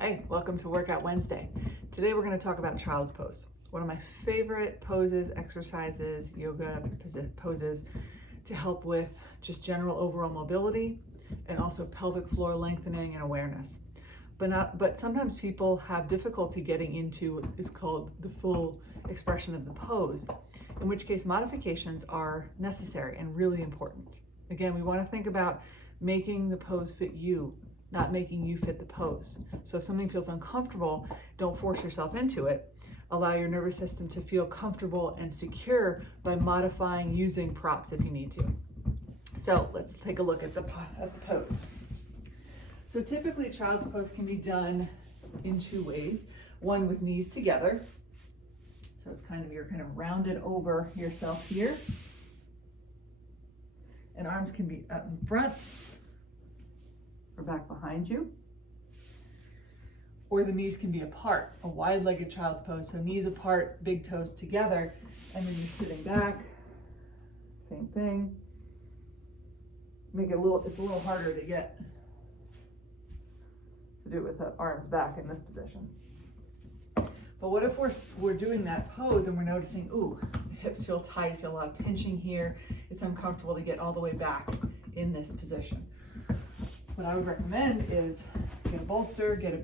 Hi, welcome to Workout Wednesday. Today we're going to talk about child's pose. One of my favorite poses, exercises, yoga poses to help with just general overall mobility and also pelvic floor lengthening and awareness. But sometimes people have difficulty getting into what is called the full expression of the pose, in which case modifications are necessary and really important. Again, we want to think about making the pose fit you, not making you fit the pose. So if something feels uncomfortable, don't force yourself into it. Allow your nervous system to feel comfortable and secure by modifying using props if you need to. So let's take a look at the pose. So typically child's pose can be done in two ways. One with knees together. So it's you're kind of rounded over yourself here. And arms can be up in front or back behind you. Or the knees can be apart, a wide-legged child's pose. So knees apart, big toes together, and then you're sitting back. Same thing. It's a little harder to do it with the arms back in this position. But what if we're doing that pose and we're noticing, ooh, the hips feel tight, feel a lot of pinching here. It's uncomfortable to get all the way back in this position. What I would recommend is get a bolster, get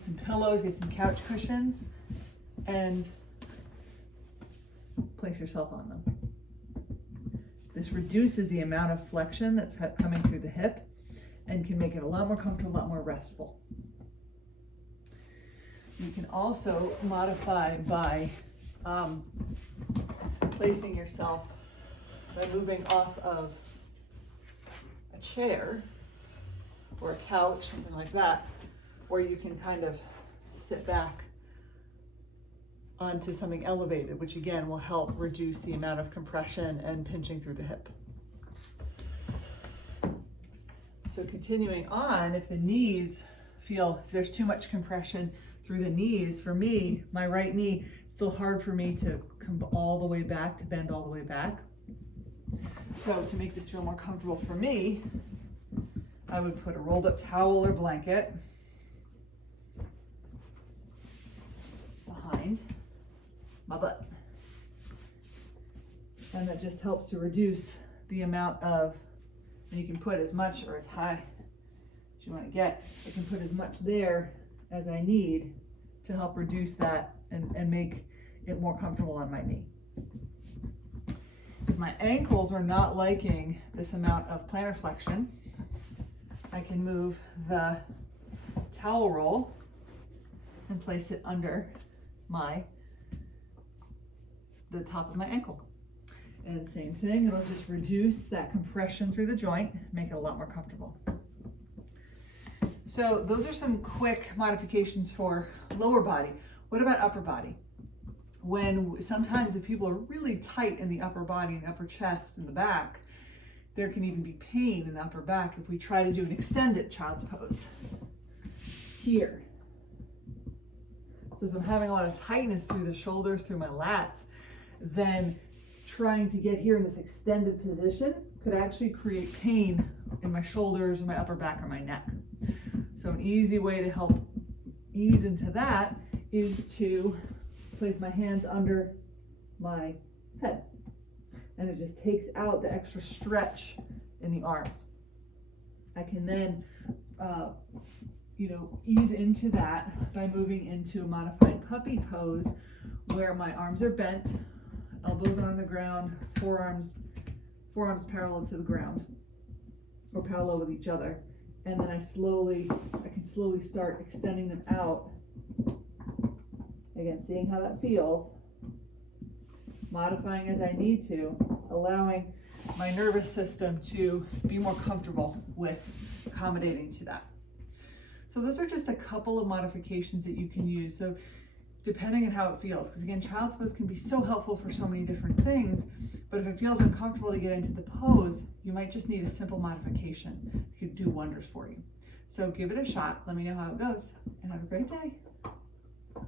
some pillows, get some couch cushions, and place yourself on them. This reduces the amount of flexion that's coming through the hip and can make it a lot more comfortable, a lot more restful. You can also modify by placing yourself by moving off of a chair or a couch, something like that, where you can kind of sit back onto something elevated, which again will help reduce the amount of compression and pinching through the hip. So continuing on, if there's too much compression through the knees, for me, my right knee, it's still hard for me to come all the way back, to bend all the way back. So to make this feel more comfortable for me, I would put a rolled up towel or blanket behind my butt. And that just helps to reduce the amount of, and you can put as much or as high as you want to get. I can put as much there as I need to help reduce that and make it more comfortable on my knee. If my ankles are not liking this amount of plantar flexion, I can move the towel roll and place it under the top of my ankle. And same thing, it'll just reduce that compression through the joint, make it a lot more comfortable. So those are some quick modifications for lower body. What about upper body? Sometimes if people are really tight in the upper body and upper chest and the back, there can even be pain in the upper back if we try to do an extended child's pose here. So if I'm having a lot of tightness through the shoulders, through my lats, then trying to get here in this extended position could actually create pain in my shoulders, or my upper back, or my neck. So an easy way to help ease into that is to place my hands under my head. And it just takes out the extra stretch in the arms. I can then, ease into that by moving into a modified puppy pose where my arms are bent, elbows on the ground, forearms parallel to the ground or parallel with each other. And then I can slowly start extending them out. Again, seeing how that feels. Modifying as I need to, allowing my nervous system to be more comfortable with accommodating to that. So those are just a couple of modifications that you can use. So depending on how it feels, because again, child's pose can be so helpful for so many different things, but if it feels uncomfortable to get into the pose, you might just need a simple modification. It could do wonders for you. So give it a shot, let me know how it goes, and have a great day.